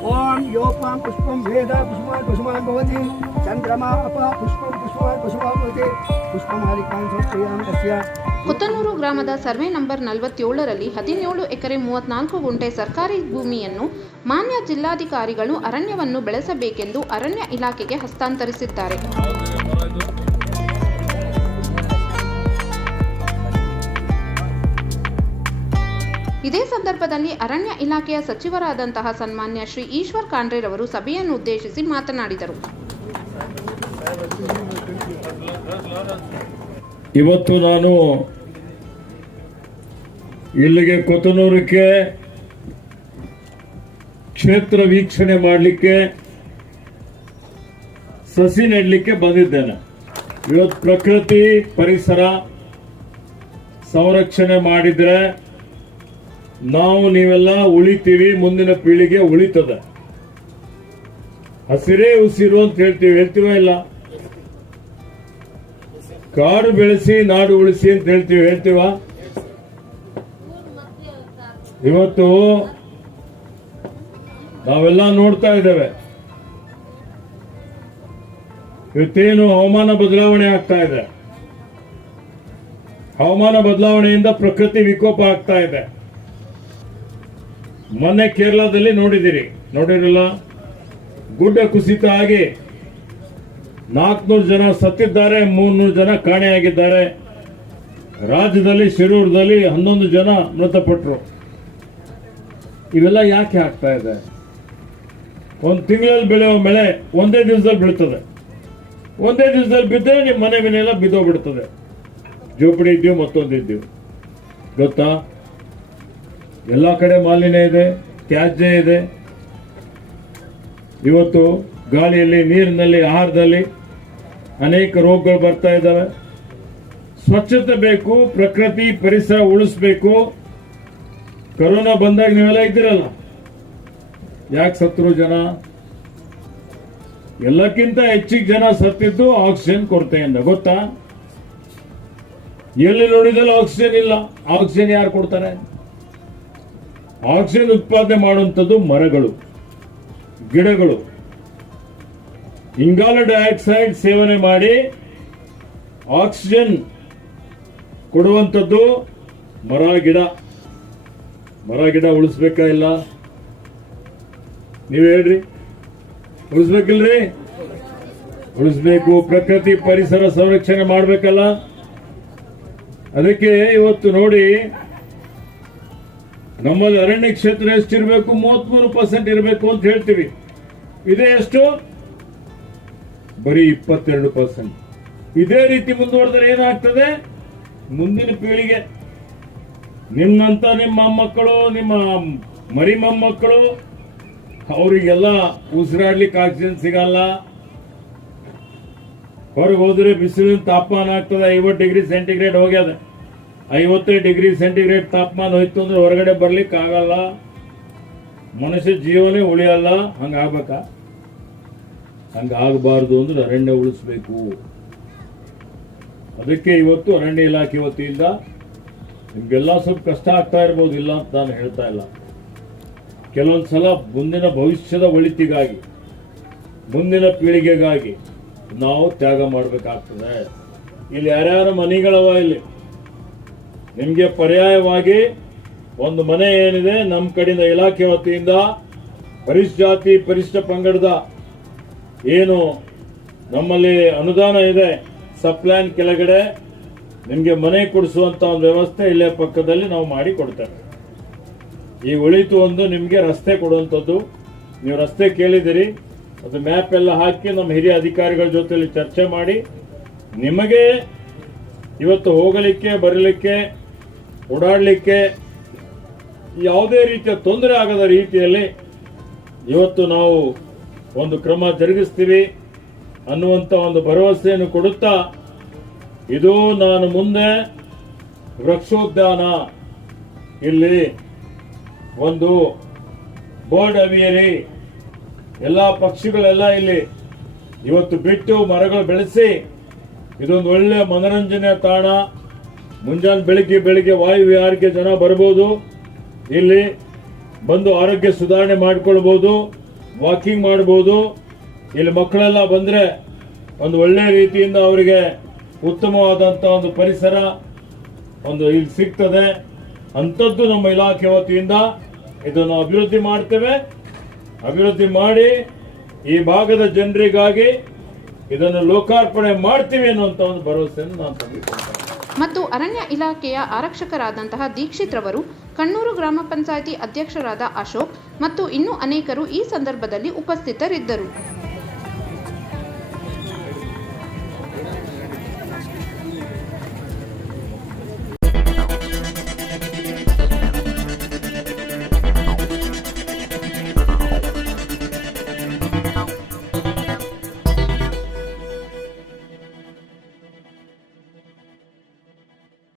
ओम योपां पुष्पं वेद पुष्पमान् भवति चंद्रमा अप पुष्पं पुष्पमान् भवति पुष्पमालिकां समर्पयामि तस्य ಕೊತ್ತನೂರು ಗ್ರಾಮದ ಸರ್ವೆ ನಂಬರ್ 47ರಲ್ಲಿ 17 ಎಕರೆ 34 ಗುಂಟೆ ಸರ್ಕಾರಿ ಭೂಮಿಯನ್ನು ಮಾನ್ಯ ಜಿಲ್ಲಾಧಿಕಾರಿಗಳು ಅರಣ್ಯವನ್ನು ಬೆಳೆಸಬೇಕೆಂದು ಅರಣ್ಯ ಇಲಾಖೆಗೆ ಹಸ್ತಾಂತರಿಸಿದ್ದಾರೆ. ಇದೇ ಸಂದರ್ಭದಲ್ಲಿ ಅರಣ್ಯ ಇಲಾಖೆಯ ಸಚಿವರಾದಂತಹ ಸನ್ಮಾನ್ಯ ಶ್ರೀ ಈಶ್ವರ್ ಖಂಡ್ರೆರವರು ಸಭೆಯನ್ನು ಉದ್ದೇಶಿಸಿ ಮಾತನಾಡಿದರು. ಇವತ್ತು ನಾನು ಇಲ್ಲಿಗೆ ಕೊತ್ತನೂರಕ್ಕೆ ಕ್ಷೇತ್ರ ವೀಕ್ಷಣೆ ಮಾಡಲಿಕ್ಕೆ ಸಸಿ ನೆಡಲಿಕ್ಕೆ ಬಂದಿದ್ದೇನೆ. ಇವತ್ತು ಪ್ರಕೃತಿ ಪರಿಸರ ಸಂರಕ್ಷಣೆ ಮಾಡಿದ್ರೆ ನಾವು ನೀವೆಲ್ಲ ಉಳಿತೀವಿ, ಮುಂದಿನ ಪೀಳಿಗೆ ಉಳಿತದೆ. ಹಸಿರೇ ಉಸಿರು ಅಂತ ಹೇಳ್ತೀವ ಇಲ್ಲ? ಕಾಡು ಬೆಳೆಸಿ ನಾಡು ಉಳಿಸಿ ಅಂತ ಹೇಳ್ತೀವ. ಇವತ್ತು ನಾವೆಲ್ಲ ನೋಡ್ತಾ ಇದ್ದೇವೆ, ಇವತ್ತೇನು ಹವಾಮಾನ ಬದಲಾವಣೆ ಆಗ್ತಾ ಇದೆ. ಹವಾಮಾನ ಬದಲಾವಣೆಯಿಂದ ಪ್ರಕೃತಿ ವಿಕೋಪ ಆಗ್ತಾ ಇದೆ. ಮೊನ್ನೆ ಕೇರಳದಲ್ಲಿ ನೋಡಿರಲ್ಲ, ಗುಡ್ಡ ಕುಸಿತ ಆಗಿ 400 ಜನ ಸತ್ತಿದ್ದಾರೆ, 300 ಜನ ಕಾಣೆಯಾಗಿದ್ದಾರೆ. ರಾಜ್ಯದಲ್ಲಿ ಶಿರೂರದಲ್ಲಿ 11 ಜನ ಮೃತಪಟ್ಟರು. ಇವೆಲ್ಲ ಯಾಕೆ ಆಗ್ತಾ ಇದೆ? ಒಂದು ತಿಂಗಳಲ್ಲಿ ಬೆಳೆಯುವ ಮಳೆ ಒಂದೇ ದಿವಸದಲ್ಲಿ ಬೀಳ್ತದೆ. ಒಂದೇ ದಿವಸದಲ್ಲಿ ಬಿದ್ದರೆ ನಿಮ್ಮ ಮನೆ ಮನೆಯೆಲ್ಲ ಬಿದ್ದೋಗ್ಬಿಡ್ತದೆ. ಜೋಪಡಿ ಇದ್ದೀವಿ, ಮತ್ತೊಂದಿದ್ದೀವಿ, ಗೊತ್ತಾ? ಎಲ್ಲ ಕಡೆ ಮಾಲಿನ್ಯ ಇದೆ, ತ್ಯಾಜ್ಯ ಇದೆ. ಇವತ್ತು ಗಾಳಿಯಲ್ಲಿ, ನೀರಿನಲ್ಲಿ, ಆಹಾರದಲ್ಲಿ ಅನೇಕ ರೋಗಗಳು ಬರ್ತಾ ಇದ್ದಾವೆ. ಸ್ವಚ್ಛತೆ ಬೇಕು, ಪ್ರಕೃತಿ ಪರಿಸರ ಉಳಿಸ್ಬೇಕು. ಕೊರೋನಾ ಬಂದಾಗ ನೀವೆಲ್ಲ ಇದ್ದೀರಲ್ಲ, ಯಾಕೆ ಸತ್ರು ಜನ? ಎಲ್ಲಕ್ಕಿಂತ ಹೆಚ್ಚಿಗೆ ಜನ ಸತ್ತಿದ್ದು ಆಕ್ಸಿಜನ್ ಕೊರತೆಯಿಂದ, ಗೊತ್ತಾ? ಎಲ್ಲಿ ನೋಡಿದಲ್ಲಿ ಆಕ್ಸಿಜನ್ ಇಲ್ಲ. ಆಕ್ಸಿಜನ್ ಯಾರು ಕೊಡ್ತಾರೆ? ಆಕ್ಸಿಜನ್ ಉತ್ಪಾದನೆ ಮಾಡುವಂಥದ್ದು ಮರಗಳು, ಗಿಡಗಳು. ಇಂಗಾಲ ಡೈಆಕ್ಸೈಡ್ ಸೇವನೆ ಮಾಡಿ ಆಕ್ಸಿಜನ್ ಕೊಡುವಂಥದ್ದು ಮರ ಗಿಡ. ಮರ ಗಿಡ ಉಳಿಸ್ಬೇಕಾ ಇಲ್ಲ? ನೀವ್ ಹೇಳ್ರಿ, ಉಳಿಸ್ಬೇಕಿಲ್ರಿ? ಉಳಿಸ್ಬೇಕು. ಪ್ರಕೃತಿ ಪರಿಸರ ಸಂರಕ್ಷಣೆ ಮಾಡ್ಬೇಕಲ್ಲ. ಅದಕ್ಕೆ ಇವತ್ತು ನೋಡಿ, ನಮ್ಮಲ್ಲಿ ಅರಣ್ಯ ಕ್ಷೇತ್ರ ಎಷ್ಟಿರಬೇಕು? 33% ಇರಬೇಕು ಅಂತ ಹೇಳ್ತೀವಿ. ಇದೇ ಎಷ್ಟು? ಬರೀ 22%. ಇದೇ ರೀತಿ ಮುಂದುವರೆದರೆ ಏನಾಗ್ತದೆ? ಮುಂದಿನ ಪೀಳಿಗೆ, ನಿಮ್ಮಂತ ನಿಮ್ಮ ಮೊಮ್ಮಕ್ಕಳು, ನಿಮ್ಮ ಮರಿ ಮೊಮ್ಮಕ್ಕಳು, ಅವರಿಗೆಲ್ಲ ಉಸಿರಾಡ್ಲಿಕ್ಕೆ ಆಕ್ಸಿಜನ್ ಸಿಗಲ್ಲ. ಹೊರಗೆ ಹೋದ್ರೆ ಬಿಸಿಲಿನ ತಾಪಮಾನ ಆಗ್ತದೆ 50 ಡಿಗ್ರಿ ಸೆಂಟಿಗ್ರೇಡ್ ಹೋಗ್ಯದ. 55 ಡಿಗ್ರಿ ಸೆಂಟಿಗ್ರೇಡ್ ತಾಪಮಾನ ಹೋಯ್ತು ಅಂದ್ರೆ ಹೊರಗಡೆ ಬರ್ಲಿಕ್ಕೆ ಆಗಲ್ಲ. ಮನುಷ್ಯ ಜೀವನೇ ಉಳಿಯಲ್ಲ. ಹಂಗಾಗ್ಬೇಕಾ? ಹಂಗಾಗಬಾರದು ಅಂದ್ರೆ ಅರಣ್ಯ ಉಳಿಸ್ಬೇಕು. ಅದಕ್ಕೆ ಇವತ್ತು ಅರಣ್ಯ ಇಲಾಖೆ ವತಿಯಿಂದ ನಿಮ್ಗೆಲ್ಲ ಸ್ವಲ್ಪ ಕಷ್ಟ ಆಗ್ತಾ ಇರ್ಬೋದು, ಇಲ್ಲ ಅಂತ ನಾನು ಹೇಳ್ತಾ ಇಲ್ಲ. ಕೆಲವೊಂದ್ಸಲ ಮುಂದಿನ ಭವಿಷ್ಯದ ಒಳಿತಿಗಾಗಿ, ಮುಂದಿನ ಪೀಳಿಗೆಗಾಗಿ ನಾವು ತ್ಯಾಗ ಮಾಡಬೇಕಾಗ್ತದೆ. ಇಲ್ಲಿ ಯಾರ್ಯಾರ ಮನೆಗಳವ, ಇಲ್ಲಿ ನಿಮ್ಗೆ ಪರ್ಯಾಯವಾಗಿ ಒಂದು ಮನೆ ಏನಿದೆ, ನಮ್ಮ ಕಡೆಯಿಂದ ಇಲಾಖೆ ವತಿಯಿಂದ ಪರಿಶಿಷ್ಟ ಜಾತಿ ಪರಿಶಿಷ್ಟ ಪಂಗಡದ ಏನು ನಮ್ಮಲ್ಲಿ ಅನುದಾನ ಇದೆ, ಸಪ್ಲಾನ್ ಕೆಳಗಡೆ ನಿಮ್ಗೆ ಮನೆ ಕೊಡಿಸುವಂತ ಒಂದು ವ್ಯವಸ್ಥೆ ಇಲ್ಲೇ ಪಕ್ಕದಲ್ಲಿ ನಾವು ಮಾಡಿ ಕೊಡ್ತೇವೆ. ಈ ಉಳಿತು ಒಂದು ನಿಮ್ಗೆ ರಸ್ತೆ ಕೊಡುವಂಥದ್ದು. ನೀವು ರಸ್ತೆ ಕೇಳಿದಿರಿ, ಅದು ಮ್ಯಾಪ್ ಎಲ್ಲ ಹಾಕಿ ನಮ್ಮ ಹಿರಿಯ ಅಧಿಕಾರಿಗಳ ಜೊತೆಲಿ ಚರ್ಚೆ ಮಾಡಿ ನಿಮಗೆ ಇವತ್ತು ಹೋಗಲಿಕ್ಕೆ, ಬರಲಿಕ್ಕೆ, ಓಡಾಡಲಿಕ್ಕೆ ಯಾವುದೇ ರೀತಿಯ ತೊಂದರೆ ಆಗದ ರೀತಿಯಲ್ಲಿ ಇವತ್ತು ನಾವು ಒಂದು ಕ್ರಮ ಜರುಗಿಸ್ತೀವಿ ಅನ್ನುವಂಥ ಒಂದು ಭರವಸೆಯನ್ನು ಕೊಡುತ್ತಾ, ಇದು ನಾನು ಮುಂದೆ ವೃಕ್ಷೋದ್ಯಾನ, ಇಲ್ಲಿ ಒಂದು ಬರ್ಡ್ ಅವಿಯರಿ, ಎಲ್ಲ ಪಕ್ಷಿಗಳೆಲ್ಲ ಇಲ್ಲಿ ಇವತ್ತು ಬಿಟ್ಟು ಮರಗಳು ಬೆಳೆಸಿ ಇದೊಂದು ಒಳ್ಳೆ ಮನರಂಜನೆ ತಾಣ. ಮುಂಜಾನೆ ಬೆಳಿಗ್ಗೆ ವಾಯು ವಿಹಾರಕ್ಕೆ ಜನ ಬರ್ಬೋದು, ಇಲ್ಲಿ ಬಂದು ಆರೋಗ್ಯ ಸುಧಾರಣೆ ಮಾಡಿಕೊಳ್ಬಹುದು. ವಾಕಿಂಗ್ ಮಾಡ್ಬೋದು. ಇಲ್ಲಿ ಮಕ್ಕಳೆಲ್ಲ ಬಂದರೆ ಒಂದು ಒಳ್ಳೆ ರೀತಿಯಿಂದ ಅವರಿಗೆ ಉತ್ತಮವಾದಂಥ ಒಂದು ಪರಿಸರ ಇಲ್ಲಿ ಸಿಗ್ತದೆ. ಅಂಥದ್ದು ನಮ್ಮ ಇಲಾಖೆ ವತಿಯಿಂದ ಇದನ್ನು ಅಭಿವೃದ್ಧಿ ಮಾಡ್ತೇವೆ. ಅಭಿವೃದ್ಧಿ ಮಾಡಿ ಈ ಭಾಗದ ಜನರಿಗಾಗಿ ಇದನ್ನು ಲೋಕಾರ್ಪಣೆ ಮಾಡ್ತೀವಿ ಅನ್ನುವಂಥ ಒಂದು ಭರವಸೆಯನ್ನು ನಾನು ತೆಗೆದುಕೊಳ್ತೇನೆ. ಮತ್ತು ಅರಣ್ಯ ಇಲಾಖೆಯ ಆರಕ್ಷಕರಾದಂತಹ ದೀಕ್ಷಿತ್ ರವರು, ಕಣ್ಣೂರು ಗ್ರಾಮ ಪಂಚಾಯಿತಿ ಅಧ್ಯಕ್ಷರಾದ ಅಶೋಕ್ ಮತ್ತು ಇನ್ನೂ ಅನೇಕರು ಈ ಸಂದರ್ಭದಲ್ಲಿ ಉಪಸ್ಥಿತರಿದ್ದರು.